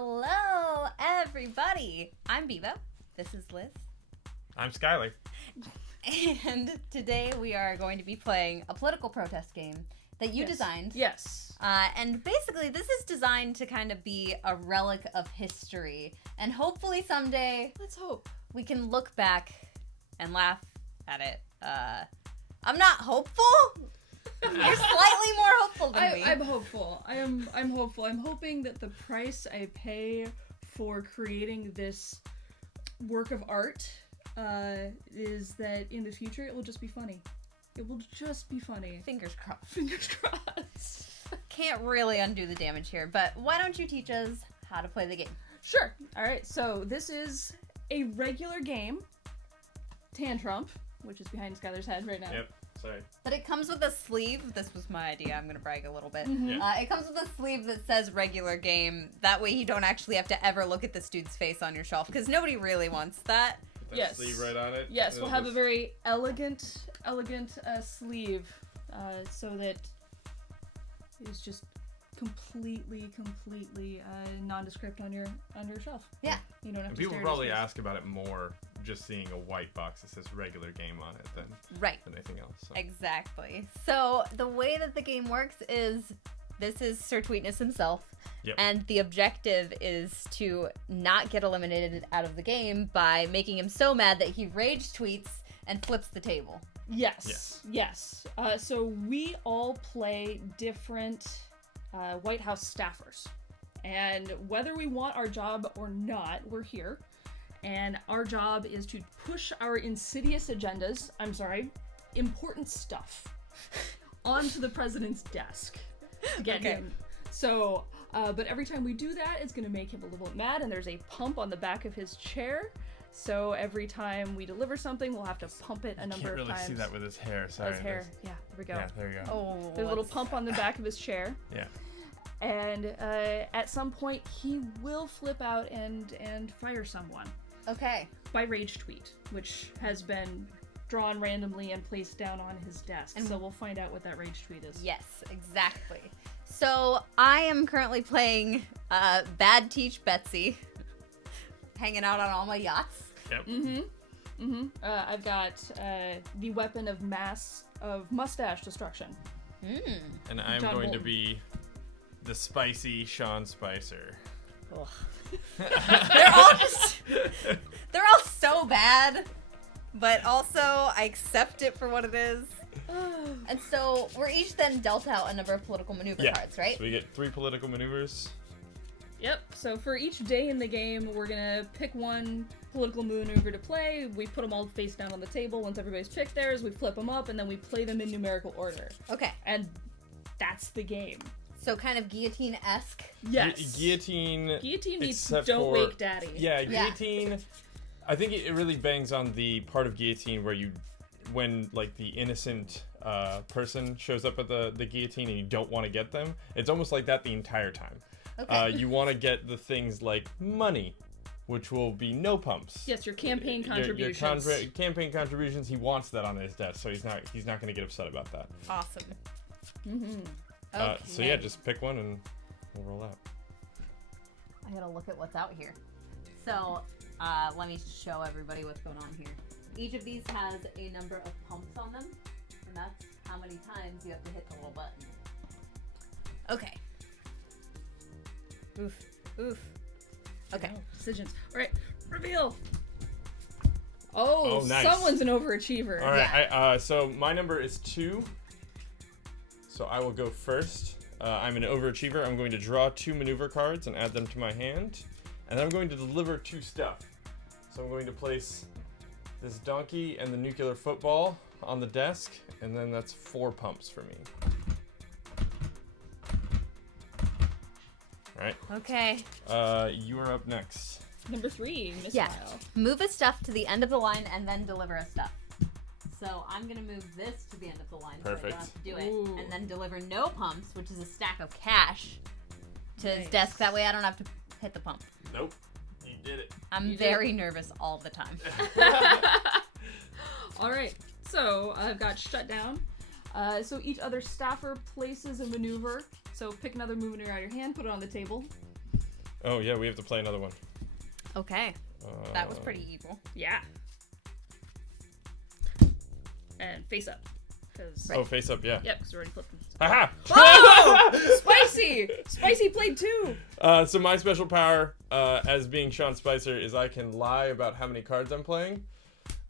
Hello, everybody. I'm Bebo. This is Liz. I'm Skylar. And today we are going to be playing a political protest game that you designed. Yes. And basically, this is designed to kind of be a relic of history. And hopefully someday, Let's hope. we can look back and laugh at it. I'm not hopeful. You're slightly more hopeful than me. I'm hopeful. I'm hopeful. I'm hoping that the price I pay for creating this work of art is that in the future it will just be funny. It will just be funny. Fingers crossed. Fingers crossed. Can't really undo the damage here, but why don't you teach us how to play the game? Sure. All right. So this is a regular game, Tantrump, which is behind Skylar's head right now. Yep. Sorry. But it comes with a sleeve. This was my idea. I'm going to brag a little bit. Mhm. Yeah. It comes with a sleeve that says regular game. That way you don't actually have to ever look at this dude's face on your shelf, because nobody really wants that. Put that Yes. sleeve right on it. Yes, It'll we'll have a just- very elegant sleeve, so that it's just completely nondescript on your shelf. Yeah. You don't have And to people stare probably at his face. ask about it more just seeing a white box that says regular game on it than Right. anything else. So. Exactly. So the way that the game works is this is Sir Tweetness himself. Yep. And the objective is to not get eliminated out of the game by making him so mad that he rage tweets and flips the table. Yes. So we all play different White House staffers, and whether we want our job or not, we're here. And our job is to push our insidious agendas, important stuff, onto the president's desk to get Okay. him. So, but every time we do that, it's going to make him a little bit mad, and there's a pump on the back of his chair. So every time we deliver something, we'll have to pump it a number Can't of really times. see that with his hair. Sorry. His hair. Liz. Yeah, there we go. Yeah, there you go. Oh. There's a little pump on the back of his chair. Yeah. And at some point, he will flip out and fire someone Okay. by rage tweet, which has been drawn randomly and placed down on his desk. And- So we'll find out what that rage tweet is. Yes, exactly. So I am currently playing Bad Teach Betsy, hanging out on all my yachts. Yep. I've got the weapon of mustache destruction. And I'm John going to Bolton. be the spicy Sean Spicer. Ugh. They're all so bad, but also I accept it for what it is. And so we're each then dealt out a number of political maneuver cards, right? So we get 3 political maneuvers. Yep. So for each day in the game, we're gonna pick one political maneuver to play. We put them all face down on the table. Once everybody's picked theirs, we flip them up, and then we play them in numerical order. Okay, And that's the game. so kind of guillotine-esque. Yes. Guillotine. Guillotine means except don't for- wake daddy. Yeah, Yeah. guillotine. I think it really bangs on the part of guillotine where when like the innocent person shows up at the guillotine and you don't want to get them. It's almost like that the entire time. Okay. You want to get the things like money, which will be no pumps. Yes, your campaign Your contributions. campaign contributions. He wants that on his desk, so he's not going to get upset about that. Awesome. Mm-hmm. Okay. So yeah, just pick one and we'll roll out. I gotta look at what's out here. So, let me show everybody what's going on here. Each of these has a number of pumps on them, and that's how many times you have to hit the little button. Okay. Oof. Okay. Decisions. All right, reveal. Oh, nice. someone's an overachiever. All right. So my number is 2. So I will go first. I'm an overachiever. I'm going to draw 2 maneuver cards and add them to my hand, and then I'm going to deliver 2 stuff. So I'm going to place this donkey and the nuclear football on the desk, and then that's 4 pumps for me. All right. Okay. You are up next. Number 3, Miss Yeah. Lyle. Move a stuff to the end of the line and then deliver a stuff. So I'm gonna move this to the end of the line so I Perfect. don't have to do it. Ooh. And then deliver no pumps, which is a stack of cash, to his Nice. desk. That way I don't have to hit the pump. Nope. You did it. I'm You did. very nervous all the time. All right, so I've got shut down. So each other staffer places a maneuver. So pick another maneuver out of your hand, put it on the table. Oh yeah, we have to play another one. Okay. That was pretty evil. Yeah. And face up. Cause, Oh, face up, yeah. Yep, because we're already flipping. Haha! Oh! Spicy! Spicy played 2. So my special power, as being Sean Spicer, is I can lie about how many cards I'm playing.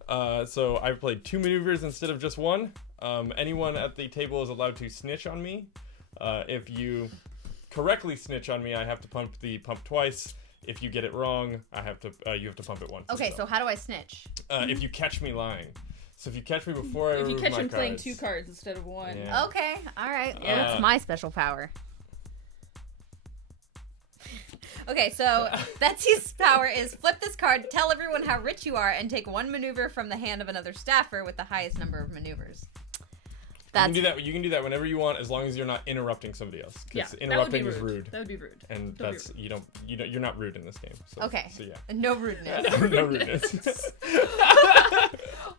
So I've played 2 maneuvers instead of just 1. Anyone at the table is allowed to snitch on me. If you correctly snitch on me, I have to pump twice. If you get it wrong, you have to pump it once. Okay, so how do I snitch? If you catch me lying. So if you catch me before I remove my cards. If you catch him playing 2 cards instead of 1. Yeah. Okay, all right. Well, that's my special power. Okay, so Betsy's power is flip this card, tell everyone how rich you are, and take 1 maneuver from the hand of another staffer with the highest number of maneuvers. You can do that whenever you want, as long as you're not interrupting somebody else. Because interrupting is rude. That would be rude. And that's you're not rude in this game. So, okay. So yeah. No rudeness. No rudeness.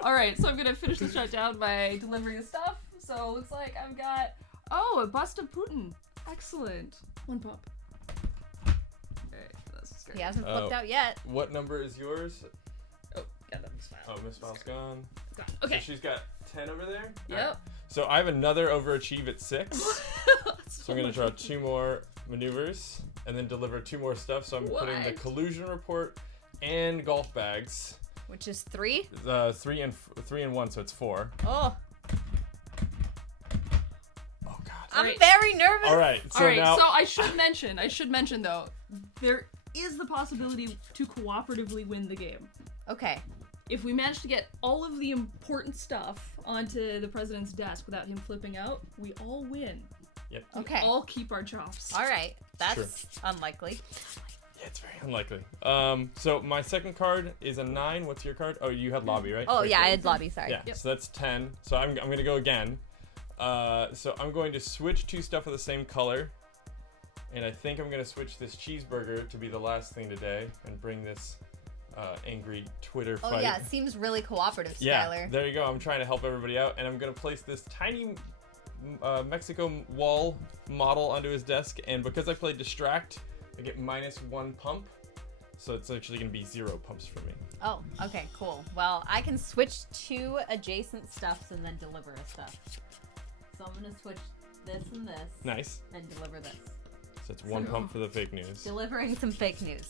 All right, so I'm gonna finish the shutdown by delivering the stuff. So it looks like I've got a bust of Putin. Excellent. 1 pump. All right, that's great. He hasn't flipped out yet. What number is yours? Oh, yeah, that was fine. Oh, Miss File's gone. Okay. So she's got 10 over there? Yep. Right. So I have another overachieve at 6. So I'm going to draw 2 more maneuvers and then deliver 2 more stuff. So I'm putting the collusion report and golf bags. Which is 3? 3 and 1, so it's 4. Oh. Oh god. I'm very nervous. All right. So now so I should mention though, there is the possibility to cooperatively win the game. Okay. If we manage to get all of the important stuff onto the president's desk without him flipping out, we all win. Yep. Okay. We all keep our jobs. All right. That's True. unlikely. Yeah, it's very unlikely. So my second card is a 9. What's your card? Oh, you had lobby, right? Oh, yeah, I had lobby, sorry. Yeah, Yep. so that's 10. So I'm going to go again. So I'm going to switch 2 stuff of the same color. And I think I'm going to switch this cheeseburger to be the last thing today and bring this angry Twitter fight. Oh, yeah, it seems really cooperative, Skylar. Yeah, there you go. I'm trying to help everybody out. And I'm going to place this tiny Mexico wall model onto his desk. And because I played Distract, I get -1 pump. So it's actually going to be 0 pumps for me. Oh, okay, cool. Well, I can switch 2 adjacent stuffs and then deliver a stuff. So I'm going to switch this and this. Nice. And deliver this. So it's 1 pump for the fake news. Delivering some fake news.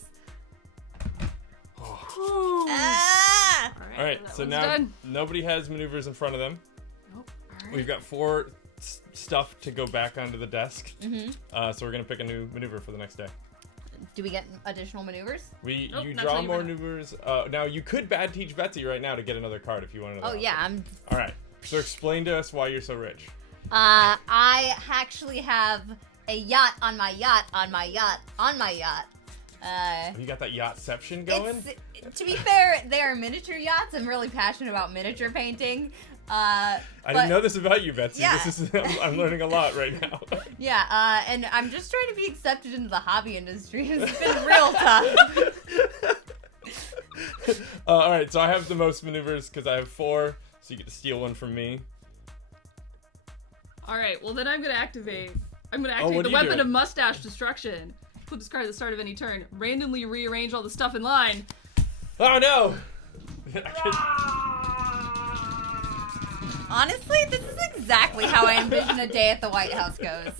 Oh. Ah! All right, so now done. nobody has maneuvers in front of them. Nope. All right. We've got 4 stuff to go back onto the desk. Mm-hmm. So we're going to pick a new maneuver for the next day. Do we get additional maneuvers? Nope, You not draw till you more run out. maneuvers. Now, you could bad teach Betsy right now to get another card if you wanted to. Oh, yeah, I'm... All right, so explain to us why you're so rich. I actually have a yacht on my yacht on my yacht on my yacht. You got that yachtception going? To be fair, they are miniature yachts. I'm really passionate about miniature painting. I didn't know this about you, Betsy. Yeah. This is I'm learning a lot right now. Yeah, and I'm just trying to be accepted into the hobby industry. It's been real tough. All right, so I have the most maneuvers because I have 4, so you get to steal 1 from me. All right. Well, then I'm gonna activate. I'm gonna what activate are the you weapon doing? of mustache destruction. Put this card at the start of any turn. Randomly rearrange all the stuff in line. Oh no! Honestly, this is exactly how I envision a day at the White House goes.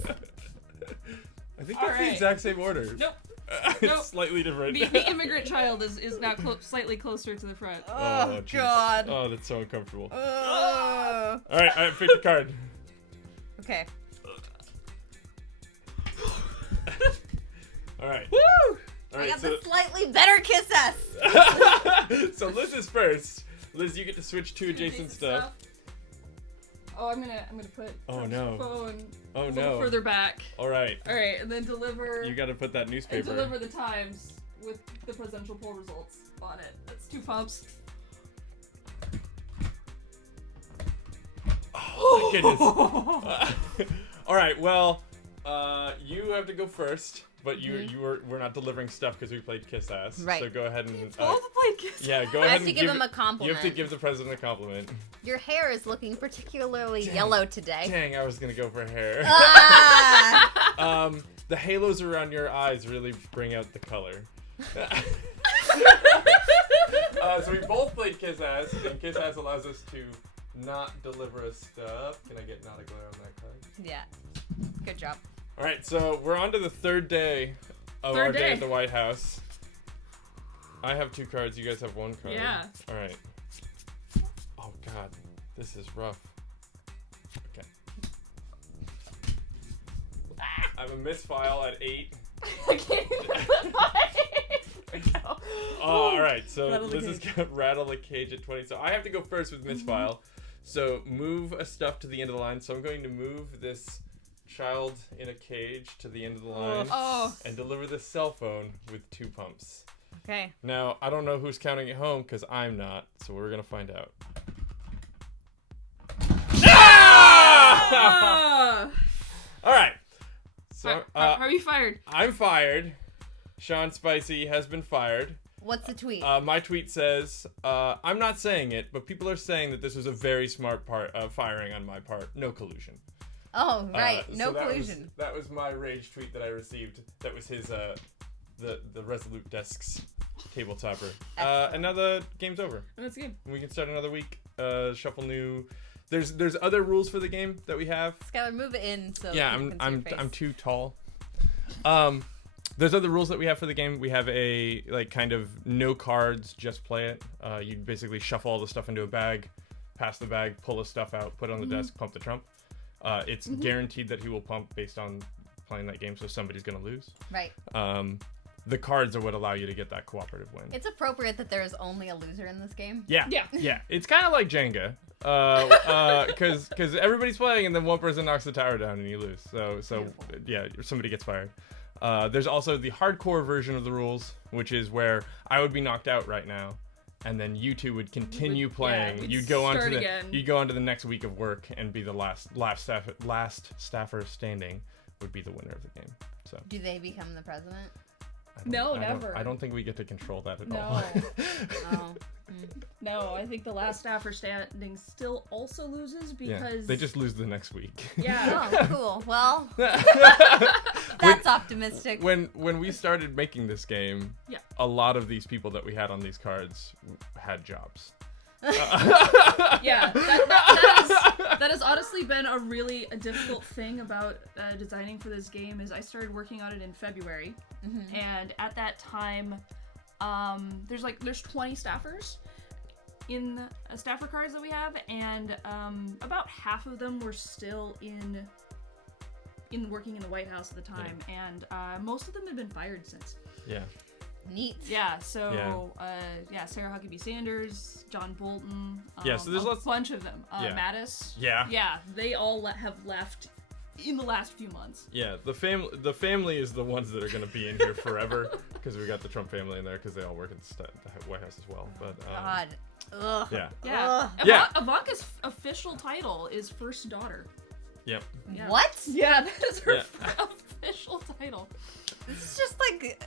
I think All that's the right. exact same order. Nope. It's Nope. slightly different. The immigrant child is now slightly closer to the front. Oh, jeez. God. Oh, that's so uncomfortable. Oh. All right, I picked a card. Okay. All right. Woo! All I right. got So, the slightly better kiss us. so Liz is first. Liz, you get to switch 2 adjacent stuff. Oh, I'm gonna put Oh, no. phone Oh a little no. further back. All right. All right, and then deliver. You got to put that and newspaper. deliver the times with the presidential poll results on it. That's 2 pumps. Oh my goodness. All right. Well, you have to go first, but we're not delivering stuff because we played Kiss Ass. Right. So go ahead and Both played kiss. yeah, go I ahead have and to give him a compliment. You have to give the president a compliment. Your hair is looking particularly yellow today. Dang, I was gonna go for hair. Ah! the halos around your eyes really bring out the color. So we both played Kiss Ass, and Kiss Ass allows us to not deliver us stuff. Can I get not a glare on that card? Yeah. Good job. All right, so we're on to the third day of our day at the White House. I have 2 cards. You guys have 1 card. Yeah. All right. Oh God, this is rough. Okay. I have a misfile at 8. All right, so this is gonna rattle the cage at 20. So I have to go first with misfile. So move a stuff to the end of the line. So I'm going to move this child in a cage to the end of the line and deliver this cell phone with 2 pumps. Okay. Now, I don't know who's counting at home because I'm not, so we're going to find out. Ah! All right. So, how are you fired? I'm fired. Sean Spicy has been fired. What's the tweet? My tweet says, I'm not saying it, but people are saying that this was a very smart firing on my part. No collusion. Oh, right. No so collusion. That was my rage tweet that I received. That was his, the Resolute Desks table topper. And now the game's over. And that's the game. We can start another week. Shuffle new. There's other rules for the game that we have. Skylar, move it in so yeah, people can see your face. I'm too tall. There's other rules that we have for the game. We have a kind of no cards, just play it. You basically shuffle all the stuff into a bag, pass the bag, pull the stuff out, put it on the desk, pump the trump. It's guaranteed that he will pump based on playing that game, so somebody's gonna lose. Right. The cards are what allow you to get that cooperative win. It's appropriate that there is only a loser in this game. Yeah. It's kind of like Jenga, because everybody's playing and then one person knocks the tower down and you lose. So yeah, somebody gets fired. There's also the hardcore version of the rules, which is where I would be knocked out right now, and then you two would continue playing. You'd go on to the next week of work and be the last staffer standing would be the winner of the game. So do they become the president? Never. I don't think we get to control that at all. No, I think the last staffer standing still also loses because they just lose the next week. Yeah. Oh, cool. Well, that's optimistic. When we started making this game, a lot of these people that we had on these cards had jobs. Yeah, that has honestly been a really difficult thing about designing for this game. Is I started working on it in February, and at that time, there's 20 staffers in staffer cards that we have, and about half of them were still in working in the White House at the time, and most of them have been fired since. Yeah. Neat. Yeah, so Sarah Huckabee Sanders, John Bolton, so there's a bunch of them. Mattis. Yeah, they all have left in the last few months. Yeah, the family is the ones that are going to be in here forever because we got the Trump family in there because they all work at the White House as well. But God. Ugh. Yeah. Ugh. Ivanka's official title is first daughter. Yep. Yeah. What? Yeah, that is her official title. It's just like.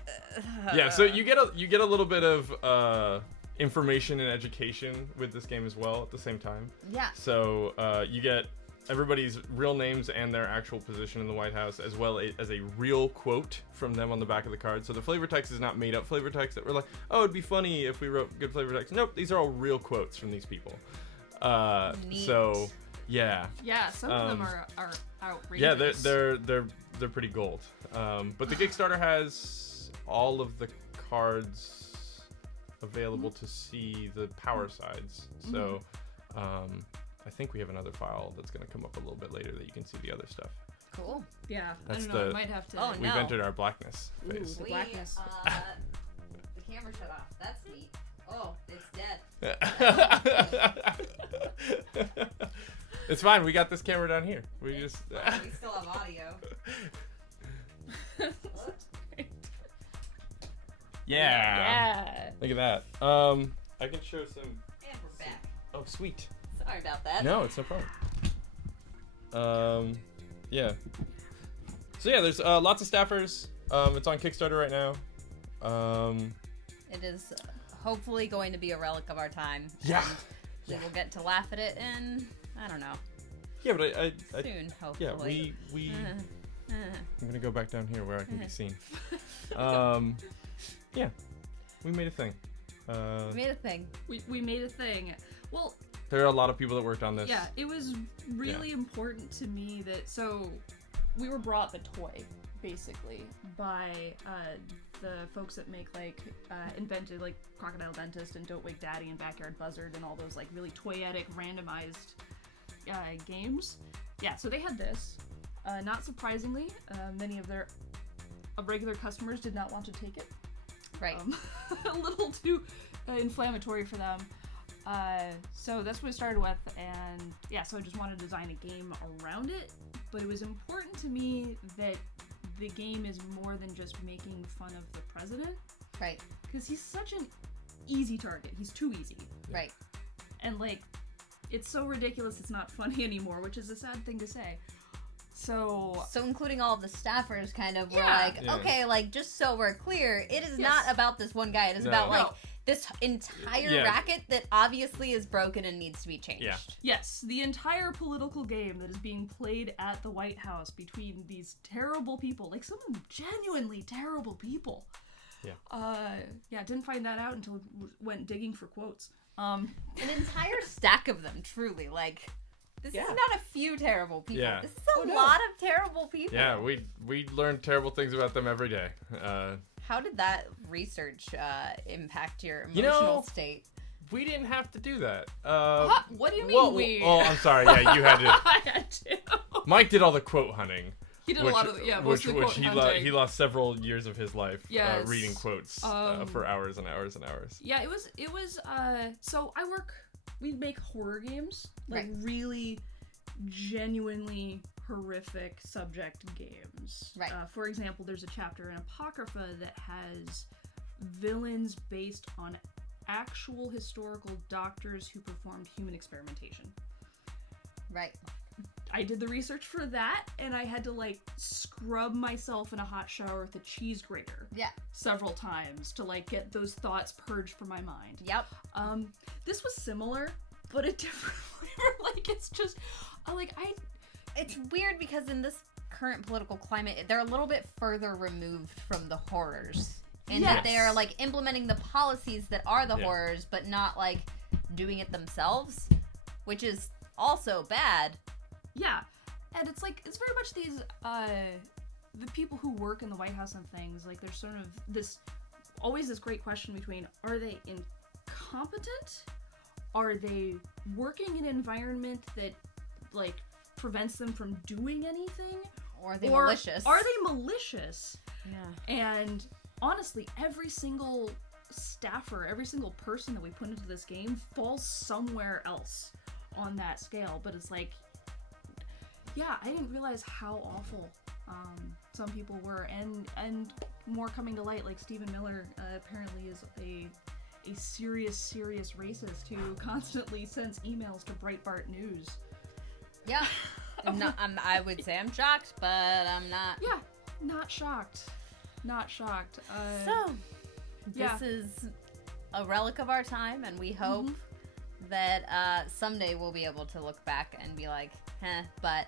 Yeah, so you get a little bit of information and education with this game as well at the same time. Yeah. So you get everybody's real names and their actual position in the White House, as well as a real quote from them on the back of the card. So the flavor text is not made up flavor text that we're like, oh, it'd be funny if we wrote good flavor text. Nope, these are all real quotes from these people. Neat. So yeah. Yeah, some of them are outrageous. Yeah, they're pretty gold. But the Kickstarter has all of the cards available to see the power sides. So I think we have another file that's going to come up a little bit later that you can see the other stuff. Cool. Yeah, that's I don't know, I might have to. Oh, no. We've entered our blackness phase. The blackness. The camera shut off. That's neat. Oh, it's dead. It's fine. We got this camera down here. We just. We still have audio. Yeah. Look at that. I can show some. And we're back. Oh, sweet. Sorry about that. No, it's no problem. Yeah. So yeah, there's lots of staffers. It's on Kickstarter right now. It is hopefully going to be a relic of our time. Yeah. We will get to laugh at it in, I don't know. Yeah, but I soon, hopefully. Yeah, we gonna go back down here where I can be seen. Yeah, we made a thing. We made a thing. We made a thing. Well, there are a lot of people that worked on this. yeah, it was really important to me that, so we were brought the toy, basically, by the folks that make, like, invented, like, Crocodile Dentist and Don't Wake Daddy and Backyard Buzzard and all those, like, really toyetic, randomized games. Yeah, so they had this. Not surprisingly, many of their regular customers did not want to take it. Right. A little too inflammatory for them. So that's what we started with, and yeah, so I just wanted to design a game around it, but it was important to me that the game is more than just making fun of the president. Right. Because he's such an easy target. He's too easy. Right. And, like, it's so ridiculous it's not funny anymore, which is a sad thing to say. So including all of the staffers kind of were Yeah. like, Yeah. okay, like, just so we're clear, it is Yes. not about this one guy. It is about, like, No. this entire Yeah. racket that obviously is broken and needs to be changed. Yeah. yes, the entire political game that is being played at the White House between these terrible people, like some genuinely terrible people. Yeah. Yeah, didn't find that out until went digging for quotes. An entire stack of them, truly. Like, this Yeah. is not a few terrible people. Yeah. This is a no. lot of terrible people. Yeah, we learn terrible things about them every day. How did that research impact your You emotional know, state? We didn't have to do that. What do you mean well, we? Oh, I'm sorry. Yeah, you had to. I had to. Mike did all the quote hunting. He did a lot of most of the quote he hunting. he lost several years of his life Yes. reading quotes for hours and hours and hours. Yeah, it was so we make horror games, like Right. really genuinely horrific subject games. Right. For example, there's a chapter in Apocrypha that has villains based on actual historical doctors who performed human experimentation. Right. I did the research for that, and I had to, like, scrub myself in a hot shower with a cheese grater Yeah. several times to, like, get those thoughts purged from my mind. Yep. This was similar, but a different flavor. Like, it's just, It's weird because in this current political climate, they're a little bit further removed from the horrors. In that they are, like, implementing the policies that are the horrors, but not, like, doing it themselves, which is also bad. yeah. And it's like, it's very much these, the people who work in the White House and things, like, there's sort of always this great question between, are they incompetent? Are they working in an environment that, like, prevents them from doing anything? Or are they malicious? Are they malicious? Yeah. And honestly, every single staffer, every single person that we put into this game falls somewhere else on that scale. But it's like, yeah, I didn't realize how awful some people were, and more coming to light, like Stephen Miller apparently is a serious racist who constantly sends emails to Breitbart News. Yeah. I would say I'm shocked, but I'm not. Yeah, not shocked. Not shocked. So, yeah. this is a relic of our time, and we hope that someday we'll be able to look back and be like, but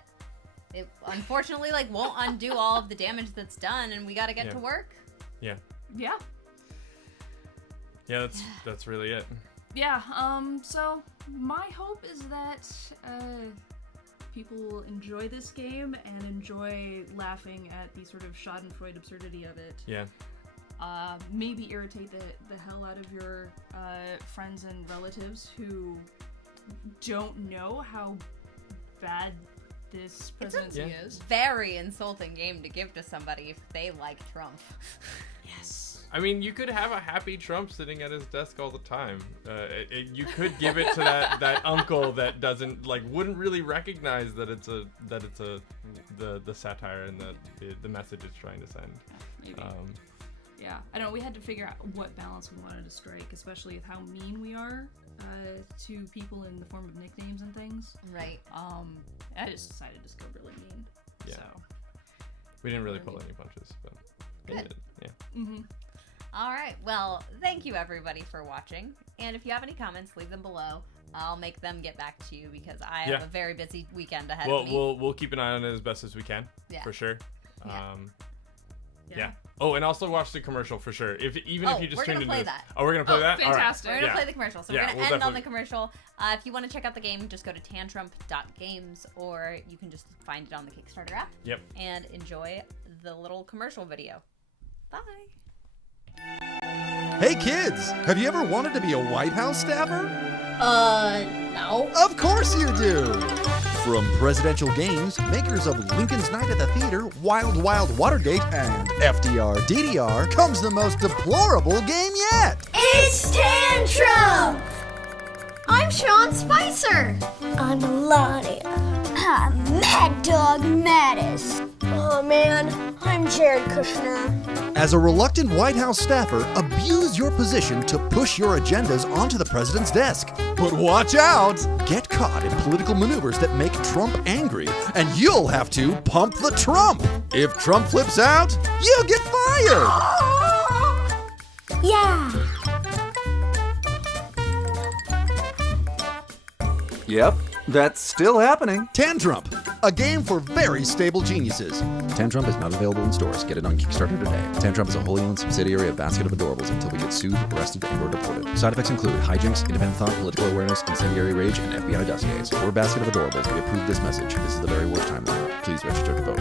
it unfortunately, like, won't undo all of the damage that's done, and we gotta get to work. Yeah. Yeah. Yeah, that's really it. Yeah, so my hope is that people will enjoy this game and enjoy laughing at the sort of schadenfreude absurdity of it. Yeah. Maybe irritate the hell out of your friends and relatives who don't know how bad this presidency is. Very insulting game to give to somebody if they like Trump. Yes. I mean, you could have a happy Trump sitting at his desk all the time. You could give it to that uncle that wouldn't really recognize that it's the satire and the message it's trying to send. Maybe. Yeah, I don't know. We had to figure out what balance we wanted to strike, especially with how mean we are to people in the form of nicknames and things. Right. I just decided to go really mean. Yeah. So. We didn't really pull any punches, but we Good. did. Yeah. Mm-hmm. All right. Well, thank you everybody for watching. And if you have any comments, leave them below. I'll make them get back to you because I have a very busy weekend ahead of me. We'll keep an eye on it as best as we can. Yeah. For sure. Yeah. Oh, and also watch the commercial for sure. If you just we're tuned gonna in. play that. Oh, we're gonna play that. Fantastic. We're gonna play the commercial. So Yeah, we're gonna we'll end on the definitely- commercial. If you want to check out the game, just go to tantrump.games, or you can just find it on the Kickstarter app. Yep. And enjoy the little commercial video. Bye. Hey kids, have you ever wanted to be a White House staffer? No. Of course you do! From Presidential Games, makers of Lincoln's Night at the Theater, Wild Wild Watergate, and FDR DDR, comes the most deplorable game yet! It's Tantrump! I'm Sean Spicer. I'm Melania. I'm Mad Dog Mattis. Oh man, I'm Jared Kushner. As a reluctant White House staffer, abuse your position to push your agendas onto the president's desk. But watch out! Get caught in political maneuvers that make Trump angry, and you'll have to pump the Trump. If Trump flips out, you'll get fired! Yeah. Yep, that's still happening. Tantrump, a game for very stable geniuses. Tantrump is not available in stores. Get it on Kickstarter today. Tantrump is a wholly owned subsidiary of Basket of Adorables until we get sued, arrested, and/or deported. Side effects include hijinks, independent thought, political awareness, incendiary rage, and FBI dossiers. We're Basket of Adorables. We approve this message. This is the very worst timeline. Please register to vote.